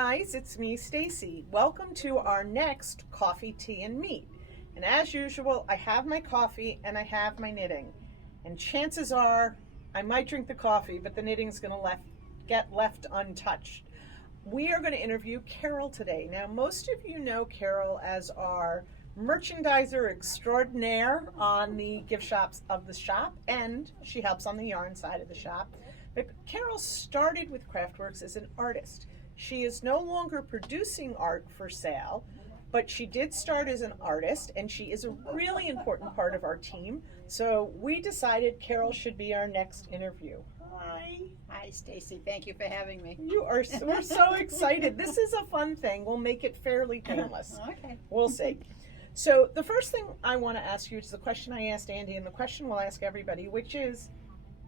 guys, it's me, Stacy. Welcome to our next Coffee, Tea, and Meat. And as usual, I have my coffee and I have my knitting. And chances are I might drink the coffee, but the knitting's going to get left untouched. We are going to interview Carol today. Now, most of you know Carol as our merchandiser extraordinaire on the gift shops of the shop, and she helps on the yarn side of the shop. But Carol started with Craftworks as an artist. She is no longer producing art for sale, but she did start as an artist, and she is a really important part of our team. So we decided Carol should be our next interview. Hi. Hi, Stacy. Thank you for having me. We're so excited. This is a fun thing. We'll make it fairly painless. Okay. We'll see. So the first thing I want to ask you is the question I asked Andy, and the question we'll ask everybody, which is,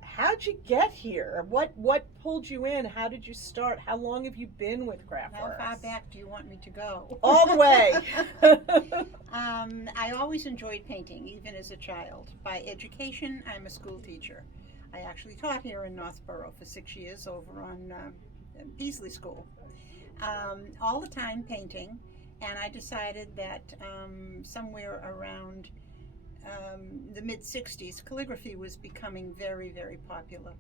how'd you get here? What pulled you in? How did you start? How long have you been with Craftworks? How far back do you want me to go? All the way. I always enjoyed painting, even as a child. By education, I'm a school teacher. I actually taught here in Northboro for 6 years over on Beasley School. All the time painting, and I decided that somewhere around the mid-60s, calligraphy was becoming very, very popular.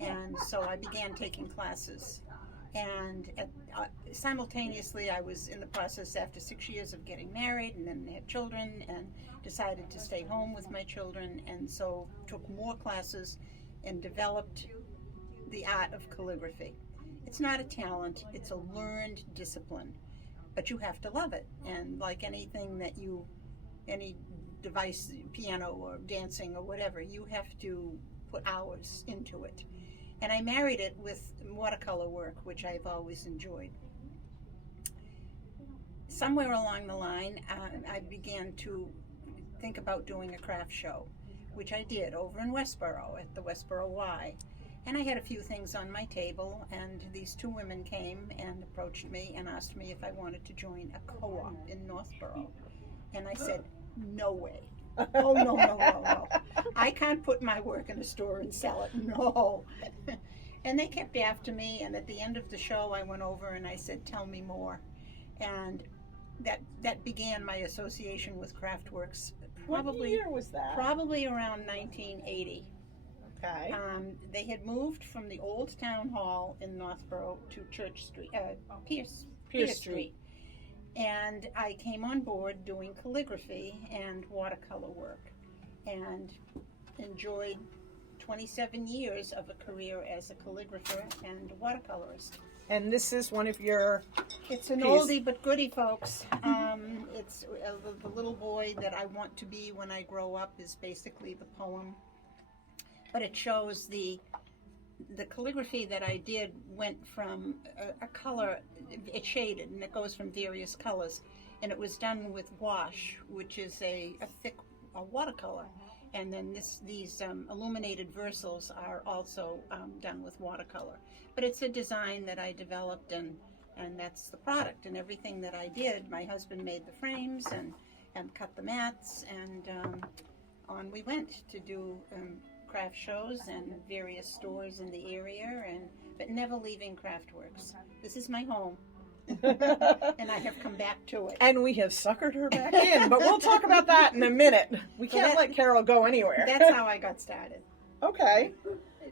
And so I began taking classes. And simultaneously, I was in the process after 6 years of getting married and then had children and decided to stay home with my children, and so took more classes and developed the art of calligraphy. It's not a talent, it's a learned discipline, but you have to love it. And like anything that any device, piano or dancing or whatever, you have to put hours into it. And I married it with watercolor work, which I've always enjoyed. Somewhere along the line, I began to think about doing a craft show, which I did over in Westboro at the Westboro Y. And I had a few things on my table, and these two women came and approached me and asked me if I wanted to join a co-op in Northboro. And I said, no way. Oh, no. I can't put my work in a store and sell it. No. And they kept after me, and at the end of the show, I went over and I said, tell me more. And that began my association with Craftworks. What year was that? Probably around 1980. Okay. They had moved from the old town hall in Northboro to Church Street, Pierce Street. And I came on board doing calligraphy and watercolor work, and enjoyed 27 years of a career as a calligrapher and watercolorist. And this is one of your... It's an oldie but goodie, folks. It's the little boy that I want to be when I grow up is basically the poem. But it shows the calligraphy that I did went from a color, it shaded, and it goes from various colors. And it was done with wash, which is a thick watercolor. And then these illuminated versals are also done with watercolor. But it's a design that I developed, and that's the product. And everything that I did, my husband made the frames and cut the mats, and on we went to do craft shows and various stores in the area, but never leaving Craftworks. This is my home. And I have come back to it. And we have suckered her back in, but we'll talk about that in a minute. We can't let Carol go anywhere. That's how I got started. Okay.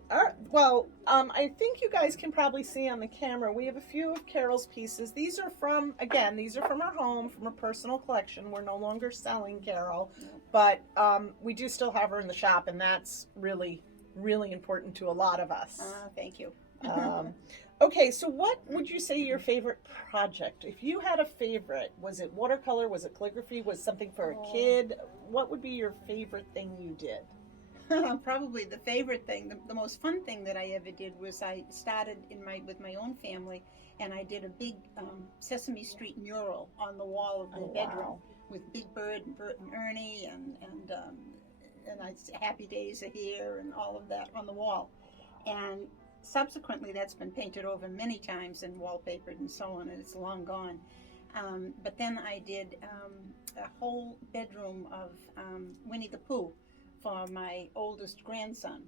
All right. Well, I think you guys can probably see on the camera, we have a few of Carol's pieces. These are from her home, from her personal collection. We're no longer selling Carol, but we do still have her in the shop, and that's really, really important to a lot of us. Thank you. Okay, so what would you say your favorite project? If you had a favorite, was it watercolor, was it calligraphy, was it something for a kid? What would be your favorite thing you did? Probably the favorite thing, the most fun thing that I ever did was I started with my own family, and I did a big Sesame Street mural on the wall of the bedroom with Big Bird and Bert and Ernie and Happy Days Are Here and all of that on the wall. And subsequently, that's been painted over many times and wallpapered and so on, and it's long gone. But then I did a whole bedroom of Winnie the Pooh for my oldest grandson.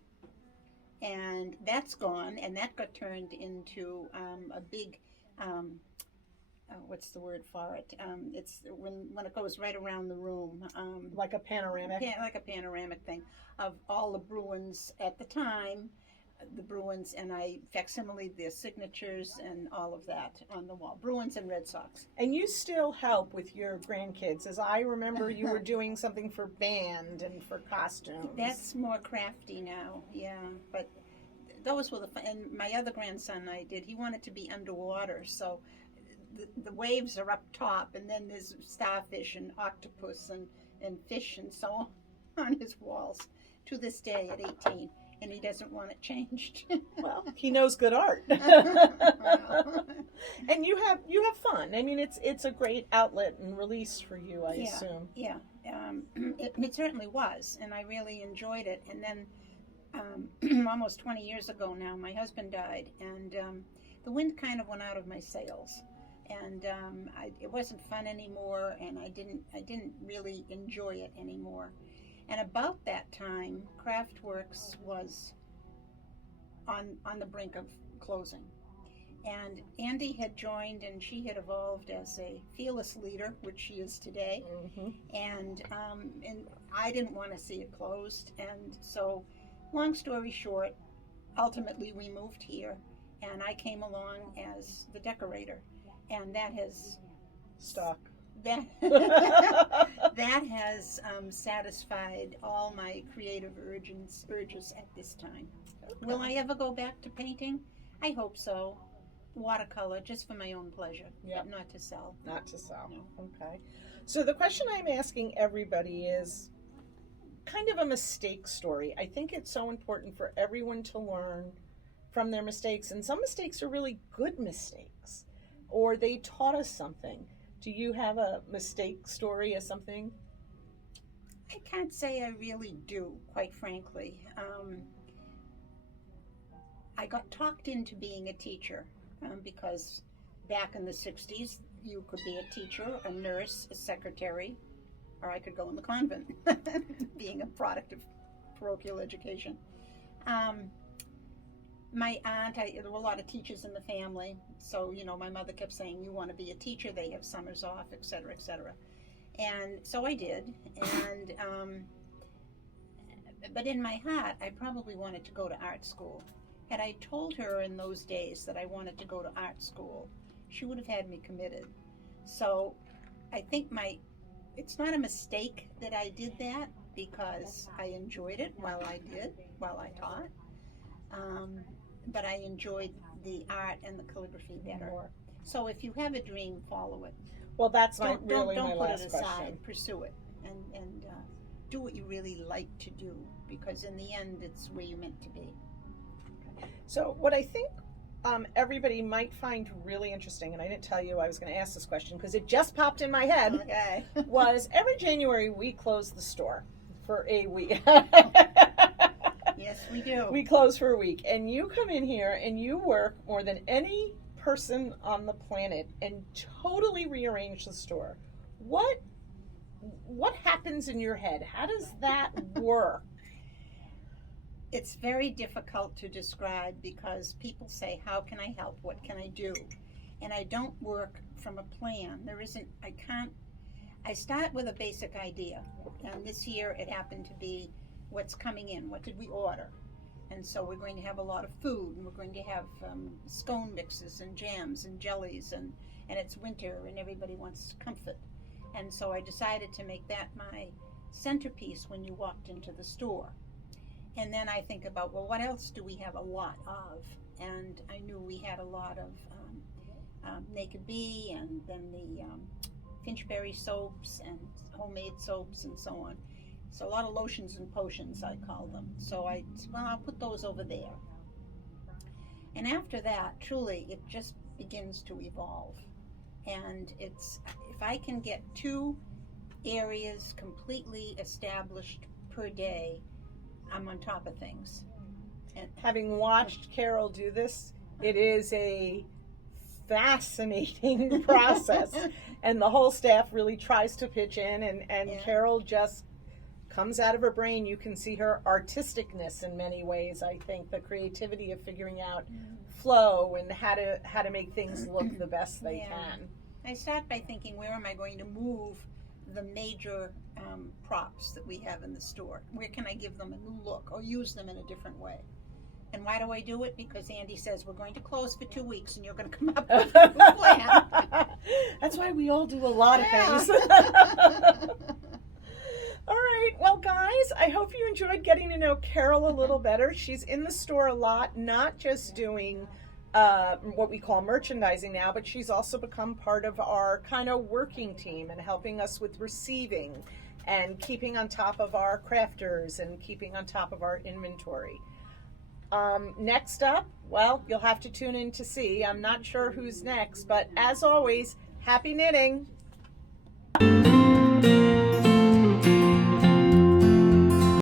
And that's gone, and that got turned into a big what's the word for it? It's when it goes right around the room. Like a panoramic? Like a panoramic thing of all the Bruins at the time, the Bruins, and I facsimile their signatures and all of that on the wall. Bruins and Red Sox. And you still help with your grandkids, as I remember you were doing something for band and for costumes. That's more crafty now, yeah. But those were the fun. And my other grandson he wanted to be underwater, so the waves are up top, and then there's starfish and octopus and fish and so on his walls to this day at 18. And he doesn't want it changed. Well, he knows good art. And you have fun. I mean, it's a great outlet and release for you, I assume. Yeah, it certainly was, and I really enjoyed it. And then almost 20 years ago now, my husband died, and the wind kind of went out of my sails, and it wasn't fun anymore, and I didn't really enjoy it anymore. And about that time, Craftworks was on the brink of closing. And Andy had joined, and she had evolved as a fearless leader, which she is today. Mm-hmm. And I didn't want to see it closed. And so, long story short, ultimately we moved here, and I came along as the decorator. And that has stuck. That has satisfied all my creative urges at this time. Okay. Will I ever go back to painting? I hope so. Watercolor, just for my own pleasure, but not to sell. Not to sell. No. Okay. So the question I'm asking everybody is kind of a mistake story. I think it's so important for everyone to learn from their mistakes, and some mistakes are really good mistakes, or they taught us something. Do you have a mistake story or something? I can't say I really do, quite frankly. I got talked into being a teacher because back in the 60s, you could be a teacher, a nurse, a secretary, or I could go in the convent, being a product of parochial education. My aunt, there were a lot of teachers in the family, so, my mother kept saying, you want to be a teacher, they have summers off, etc., etc. And so I did, and, but in my heart, I probably wanted to go to art school. Had I told her in those days that I wanted to go to art school, she would have had me committed. So I think it's not a mistake that I did that, because I enjoyed it while I taught. But I enjoyed the art and the calligraphy better. More. So if you have a dream, follow it. Well, that's don't my put last it aside. question. Pursue it, and do what you really like to do, because in the end, it's where you're meant to be. So what I think everybody might find really interesting, and I didn't tell you I was going to ask this question because it just popped in my head, Okay. was every January we close the store for a week. Yes, we do. We close for a week, and you come in here and you work more than any person on the planet and totally rearrange the store. What happens in your head? How does that work? It's very difficult to describe, because people say, how can I help? What can I do? And I don't work from a plan. I start with a basic idea. And this year it happened to be what's coming in. What did we order? And so we're going to have a lot of food, and we're going to have scone mixes and jams and jellies, and it's winter and everybody wants comfort. And so I decided to make that my centerpiece when you walked into the store. And then I think about, well, what else do we have a lot of? And I knew we had a lot of Naked Bee, and then the Finchberry soaps and homemade soaps and so on. So a lot of lotions and potions, I call them. So I'll put those over there. And after that, truly, it just begins to evolve. And if I can get 2 areas completely established per day, I'm on top of things. And having watched Carol do this, it is a fascinating process, and the whole staff really tries to pitch in, and Carol just comes out of her brain. You can see her artisticness in many ways. I think the creativity of figuring out flow and how to make things look the best they can. I start by thinking, where am I going to move the major props that we have in the store? Where can I give them a new look or use them in a different way? And why do I do it? Because Andy says we're going to close for 2 weeks and you're going to come up with a new plan. That's why we all do a lot of things. All right, well, guys, I hope you enjoyed getting to know Carol a little better. She's in the store a lot, not just doing what we call merchandising now, but she's also become part of our kind of working team and helping us with receiving and keeping on top of our crafters and keeping on top of our inventory. Next up, well, you'll have to tune in to see. I'm not sure who's next, but as always, happy knitting!